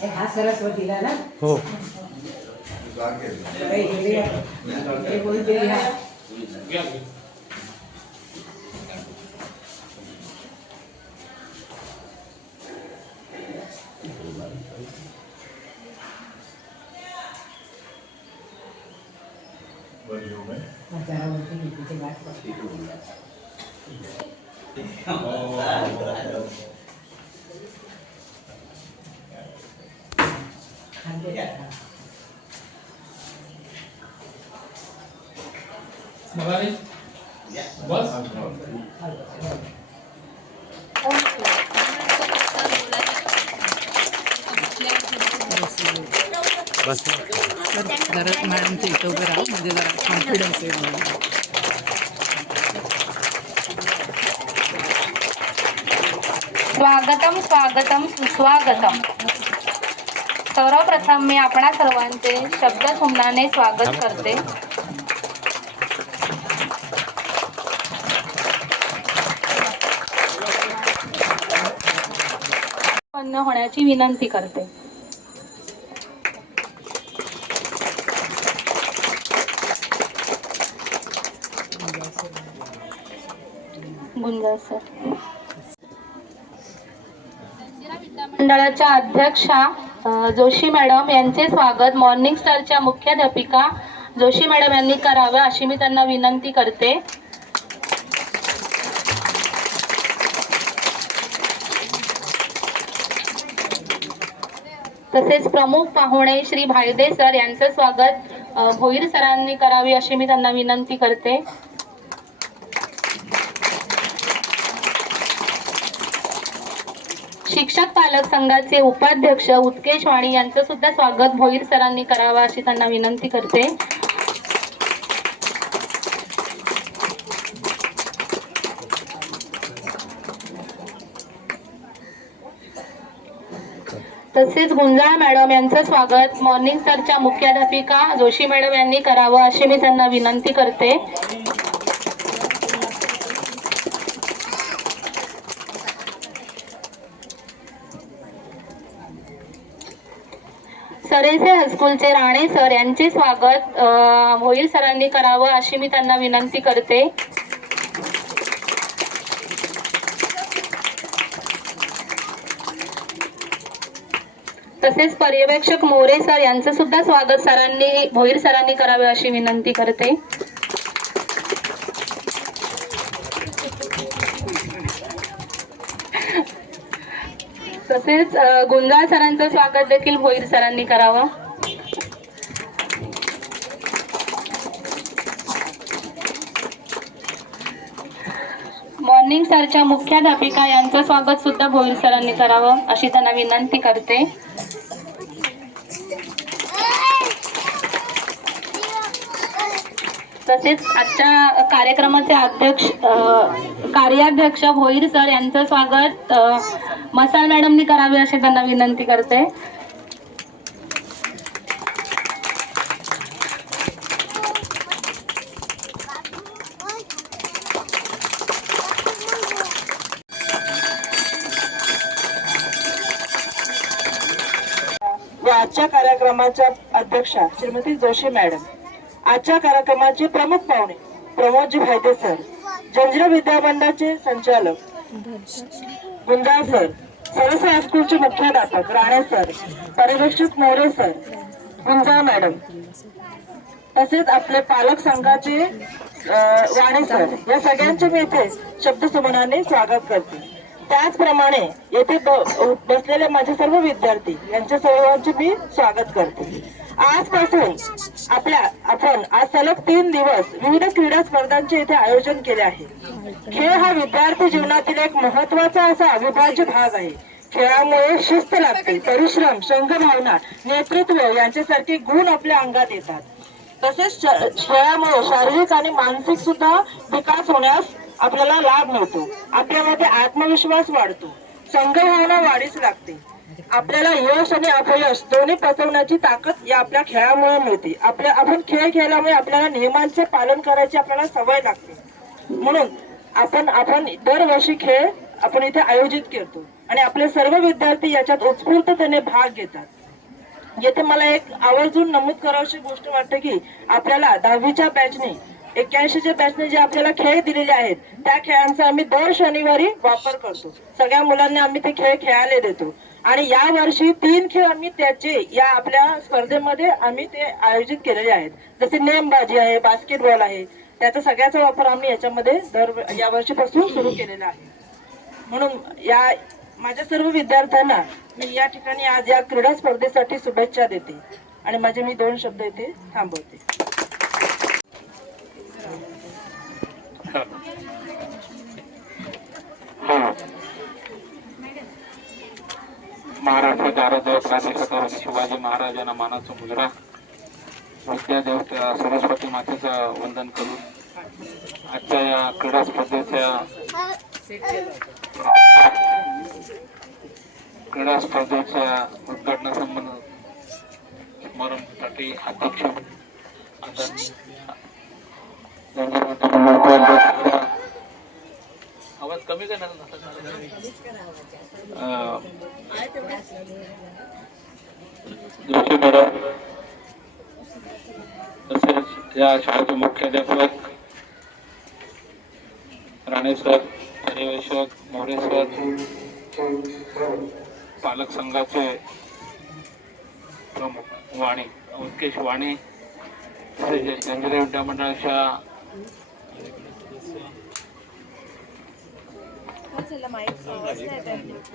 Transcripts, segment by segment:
हे हा सरस्वतीला ना हो हे हे हे बोलते ह्या म्हातारावरती घेतली गाठ पडली. બસ દરેક માણસથી તો બરાબર બધા કોન્ફિડન્સ એવું स्वागतम स्वागतम सुस्वागतम. सर्वप्रथम मी आपणा सर्वांचे शब्द सुमनाने स्वागत करते. उत्पन्न होण्याची विनंती करते. गुंजा सर. मंडळाच्या अध्यक्षा जोशी मॅडम यांचे स्वागत. मॉर्निंग स्टारच्या मुख्याध्यापिका जोशी मॅडम यांनी करावं अशी मी त्यांना विनंती करते. तसेच प्रमुख पाहुणे श्री भायदे सर यांचं स्वागत भोईर सरांनी करावी अशी मी त्यांना विनंती करते. शिक्षक पालक संघाचे उपाध्यक्ष उत्केश वाणी यांचं सुद्धा स्वागत भोईर सरांनी करावं अशी त्यांना विनंती करते. तसेच गुंजाळ मॅडम यांचं स्वागत. मॉर्निंग स्टारच्या मुख्याध्यापिका जोशी मॅडम यांनी करावं अशी मी त्यांना विनंती करते. सरेसे हायस्कूलचे राणे सर यांचे स्वागत. होईल भोईर सरांनी करावं अशी मी त्यांना विनंती करते. तसेच पर्यवेक्षक मोरे सर यांचं सुद्धा स्वागत सरांनी भोईर सरांनी करावे अशी विनंती करते. तसेच गुंजाळ सरांचं स्वागत देखील भोईर सरांनी करावं. मॉर्निंग सरच्या मुख्याध्यापिका यांचं स्वागत सुद्धा भोईर सरांनी करावं अशी त्यांना विनंती करते. तसेच आजच्या कार्यक्रमाचे अध्यक्ष कार्याध्यक्ष भोईर सर यांचं स्वागत मसाल मॅडमनी करावे अशी त्यांना विनंती करते. व आजच्या कार्यक्रमाच्या अध्यक्षा श्रीमती जोशी मॅडम. आजच्या कार्यक्रमाचे प्रमुख पाहुणे प्रमोदजी भायदे सर जंजिरा विद्यामंडळाचे संचालक गुंजाळ सर सरस हायस्कूलचे मुख्याध्यापक राणे सर पर्यवेक्षक मोरे सर गुंजाळ मॅडम. तसेच आपले पालक संघाचे वाणे सर या सगळ्यांचे मी इथे शब्दसुमनाने स्वागत करते. त्याचप्रमाणे येथे बसलेले माझे सर्व विद्यार्थी यांच्या सर्वांचे मी स्वागत करते. आजपासून आपल्या आपण आज सलग तीन दिवस विविध क्रीडा स्पर्धांचे इथे आयोजन केले आहे. खेळ हा विद्यार्थी जीवनातील एक महत्त्वाचा असा अविभाज्य भाग आहे. खेळामुळे शिस्त लागते परिश्रम संघभावना नेतृत्व यांच्यासारखे गुण आपल्या अंगात येतात. तसेच खेळामुळे शारीरिक आणि मानसिक सुद्धा विकास होण्यास आपल्याला लाभ मिळतो. आपल्यामध्ये आत्मविश्वास वाढतो. संघभावना वाढीस लागते. आपल्याला यश आणि अपयश दोन्ही पचवण्याची ताकद या आपल्या खेळामुळे मिळते. आपल्या आपण खेळ खेळल्यामुळे आपल्याला नियमांचे पालन करायची आपल्याला सवय लागते. म्हणून आपण आपण दरवर्षी खेळ आपण इथे आयोजित करतो आणि आपले सर्व विद्यार्थी याच्यात उत्स्फूर्ततेने भाग घेतात. येथे मला एक आवर्जून नमूद करावीशी गोष्ट वाटते की आपल्याला दहावीच्या बॅचने एक्क्याऐंशीच्या बॅचने जे आपल्याला खेळ दिलेले आहेत त्या खेळांचा आम्ही दर शनिवारी वापर करतो. सगळ्या मुलांना आम्ही ते खेळ खेळायला देतो. आणि या वर्षी तीन खेळ आम्ही त्याचे या आपल्या स्पर्धेमध्ये आम्ही ते आयोजित केलेले आहेत. जसे नेमबाजी आहे बास्केटबॉल आहे त्याचा सगळ्याचा वापर आम्ही याच्यामध्ये दर या वर्षीपासून सुरू केलेला आहे. म्हणून या माझ्या सर्व विद्यार्थ्यांना मी या ठिकाणी आज या क्रीडा स्पर्धेसाठी शुभेच्छा देते. आणि माझे मी दोन शब्द इथे थांबवते. महाराष्ट्राचे आराध्य क्रांती शिवाजी महाराजांना मानाचा मुजरा विद्यादेव त्या सरस्वती मातेचं वंदन करून आजच्या या क्रीडा स्पर्धेच्या क्रीडा स्पर्धेच्या उद्घाटनासंबंध समारंभासाठी अध्यक्ष आदरणीय कमी करणार जोशी मॅडम तसेच या शाळेचे मुख्याध्यापक राणे सर पर्यवेक्षक मोरे सर पालक संघाचे प्रमुख वाणी उत्केश वाणी तसेच जंजिरे विद्यामंडळाच्या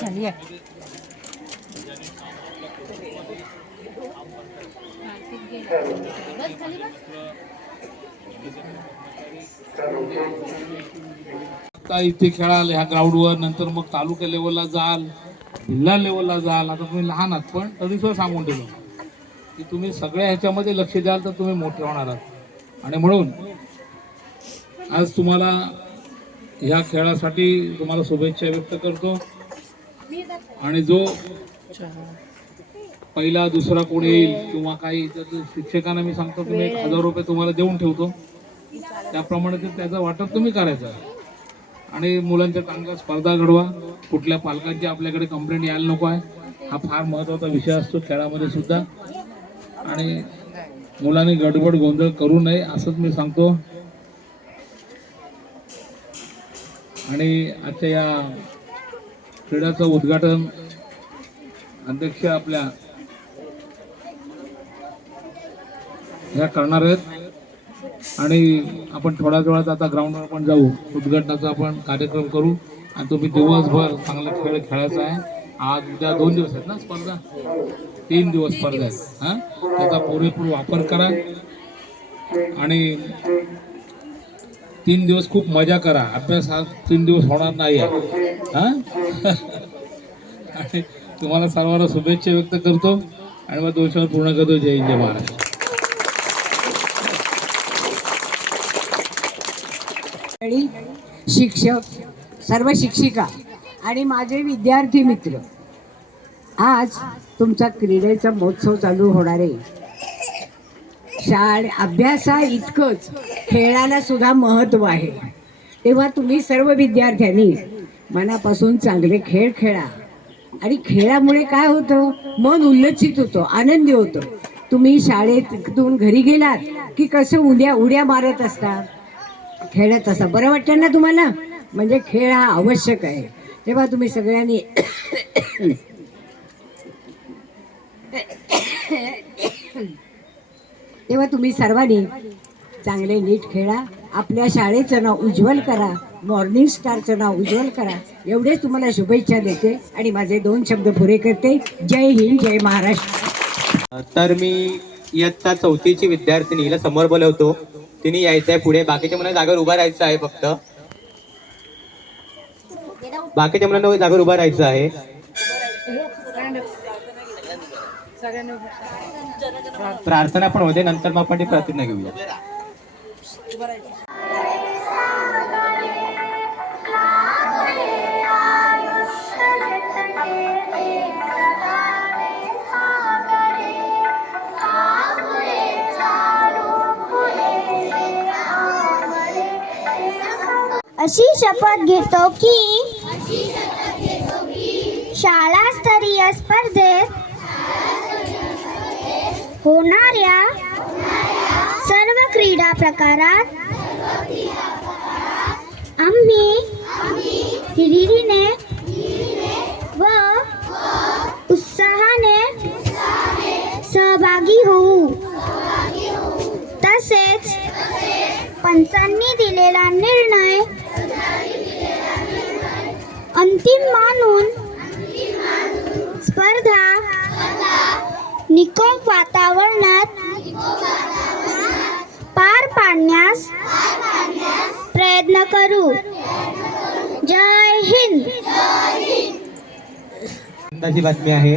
चालिए। आता इथे खेळाल ह्या ग्राउंडवर नंतर मग तालुका लेवलला जाल जिल्हा लेवलला जाल. आता तुम्ही लहान आहात पण तरी सुद्धा सांगून ठेवलं की तुम्ही सगळ्या ह्याच्यामध्ये लक्ष द्याल तर तुम्ही मोठे होणार आहात. आणि म्हणून आज तुम्हाला ह्या खेळासाठी तुम्हाला शुभेच्छा व्यक्त करतो. आणि जो पहिला दुसरा कोण येईल किंवा काही तर शिक्षकांना मी सांगतो की मी एक हजार रुपये तुम्हाला देऊन ठेवतो. त्याप्रमाणे ते त्याचं वाटप तुम्ही करायचं आणि मुलांच्या चांगल्या स्पर्धा घडवा. कुठल्या पालकांची आपल्याकडे कंप्लेंट यायला नको आहे. हा फार महत्त्वाचा विषय असतो खेळामध्ये सुद्धा. आणि मुलांनी गडबड गोंधळ करू नये असंच मी सांगतो. आणि आजच्या या क्रीडाचं उद्घाटन अध्यक्ष आपल्या ह्या करणार आहेत. आणि आपण थोड्याच वेळात आता ग्राउंडवर पण जाऊ. उद्घाटनाचा आपण कार्यक्रम करू. आणि तुम्ही दिवसभर चांगला खेळ खेळायचा आहे. आज उद्या दोन दिवस आहेत ना स्पर्धा? तीन दिवस स्पर्धा आहेत. हां? त्याचा पुरेपूर वापर करा आणि तीन दिवस खूप मजा करा. अभ्यास हा तीन दिवस होणार नाही आहे. हां? आणि तुम्हाला सर्वांना शुभेच्छा व्यक्त करतो आणि मग दोषावर पूर्ण करतो. जय जय महाराष्ट्र. शिक्षक सर्व शिक्षिका आणि माझे विद्यार्थी मित्र आज तुमचा क्रीडेचा महोत्सव चालू होणार आहे. शाळे अभ्यासा इतकंच खेळाला सुद्धा महत्त्व आहे. तेव्हा तुम्ही सर्व विद्यार्थ्यांनी मनापासून चांगले खेळ खेळा. आणि खेळामुळे काय होतं? मन उल्लसित होतं आनंदी होतं. तुम्ही शाळेतून घरी गेलात की कसं उद्या उड्या मारत असता? खेळत असा बरं वाटतं ना तुम्हाला? म्हणजे खेळ हा आवश्यक आहे. तेव्हा तुम्ही सगळ्यांनी तेव्हा तुम्ही सर्वांनी चांगले नीट खेळा. आपल्या शाळेचं नाव उज्ज्वल करा. मॉर्निंग स्टारचं नाव उज्ज्वल करा. एवढेच तुम्हाला शुभेच्छा देते आणि माझे दोन शब्द पुरे करते. जय हिंद जय महाराष्ट्र. तर मी इयत्ता चौथीची विद्यार्थिनीला समोर बोलवतो. तिने यायचं आहे पुढे. बाकीच्या मला जागेवर उभा राहायचं आहे फक्त. बाकीच्या मुलांना जागेवर उभा राहायचं आहे. प्रार्थना पण होते नंतर मग आपण ती प्रतिज्ञा घेऊया. अशी शपथ घेतो की शाळास्तरीय स्पर्धेत होणाऱ्या सर्व क्रीडा प्रकारात आम्ही हिरिरीने व उत्साहाने सहभागी होऊ. तसेच पंचांनी दिलेला निर्णय प्रयत्न करू. जय हिंद. बातमी आहे.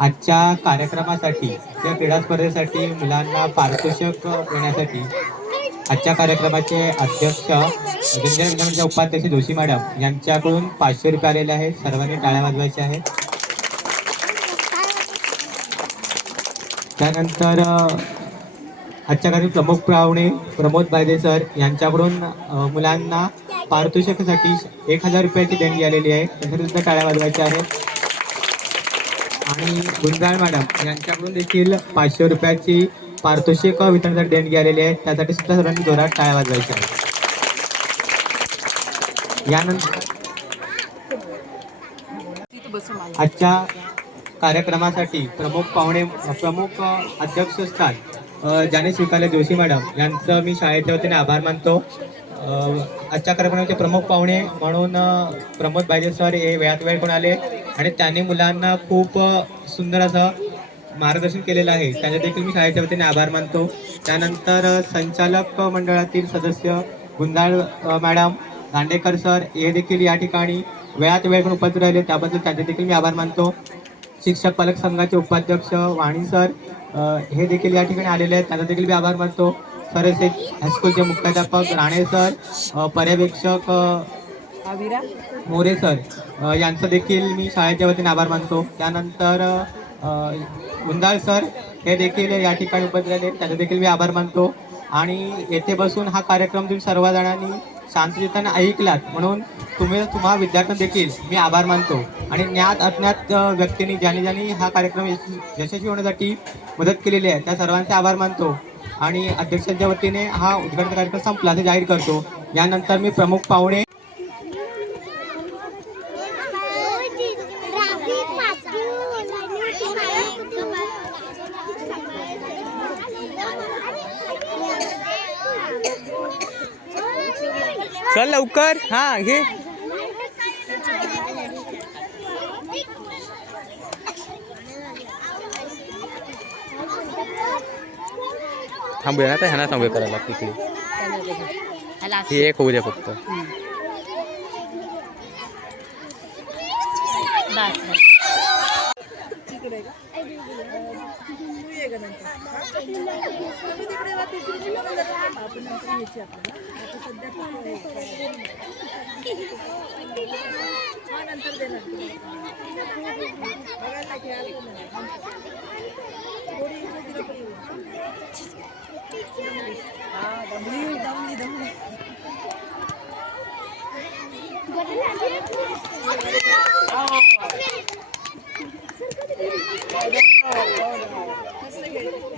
आजच्या कार्यक्रमासाठी या क्रीडा स्पर्धेसाठी मुलांना पारितोषिक देण्यासाठी आजच्या कार्यक्रमाचे अध्यक्ष जंजन विधानचे उपाध्यक्ष जोशी मॅडम यांच्याकडून पाचशे रुपये आलेले आहेत. सर्वांनी टाळ्या वाजवायच्या आहेत. त्यानंतर आजच्या कार्यक्रम प्रमुख पाहुणे प्रमोद बायदे सर यांच्याकडून मुलांना पारितोषिकासाठी एक हजार रुपयाची देणगी आलेली आहे. त्यांच्या सुद्धा टाळ्या वाजवायच्या आहेत. आणि गुंजाळ मॅडम यांच्याकडून देखील पाचशे रुपयाची पारितोषिक वितरणासाठी देणगी आलेली आहे. त्यासाठी सुद्धा सर्वांनी जोरात टाळ्या वाजवायच्या आहेत. यानंतर आजच्या कार्यक्रमासाठी प्रमुख पाहुणे प्रमुख अध्यक्षस्थान असतात ज्याने स्वीकारले जोशी मॅडम यांचं मी शाळेच्या वतीने आभार मानतो. आजच्या कार्यक्रमाचे प्रमुख पाहुणे म्हणून प्रमोद बायजे सर हे वेळात वेळ पण आले आणि त्यांनी मुलांना खूप सुंदर असं मार्गदर्शन केलेलं आहे. त्याच्या देखील मी शाळेच्या वतीने आभार मानतो. त्यानंतर संचालक मंडळातील सदस्य गुंदाळ मॅडम दांडेकर सर हे देखील या ठिकाणी वेळात वेळ पण उपस्थित राहिले त्याबद्दल त्यांचे देखील मी आभार मानतो. शिक्षक पालक संघाचे उपाध्यक्ष वाणी सर हे देखील या ठिकाणी आलेले आहेत. त्यांचा देखील मी आभार मानतो. सरस हायस्कूलचे मुख्याध्यापक राणे सर पर्यवेक्षक मोरे सर यांचं देखील मी शाळेच्या वतीने आभार मानतो. त्यानंतर अ, गुंदाळ सर हे देखील या ठिकाणी उपस्थित राहिले त्यांचा देखील मी आभार मानतो. आणि येथे बसून हा कार्यक्रम तुम्ही सर्वजणांनी शांततेने ऐकलात. म्हणून तुम्ही तुम्हा विद्यार्थ्यांना देखील मी आभार मानतो. आणि ज्ञात अज्ञात व्यक्तींनी ज्याने ज्यांनी हा कार्यक्रम यश- यशस्वी होण्यासाठी मदत केलेली आहे त्या सर्वांचे आभार मानतो. आणि अध्यक्षांच्या वतीने हा उद्घाटन कार्यक्रम संपला ते जाहीर करतो. यानंतर मी प्रमुख पाहुणे चल लवकर. हा घे. थांबूया ना आता ह्यांना सांगूया करायला तिकडे. ही एक होऊ द्या फक्त. Oh,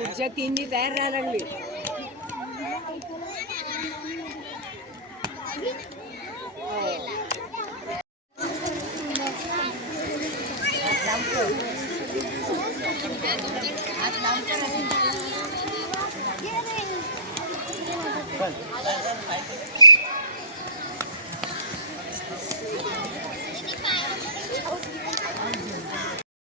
पुढच्या तीन तिन्ही तयार राहायला लागली.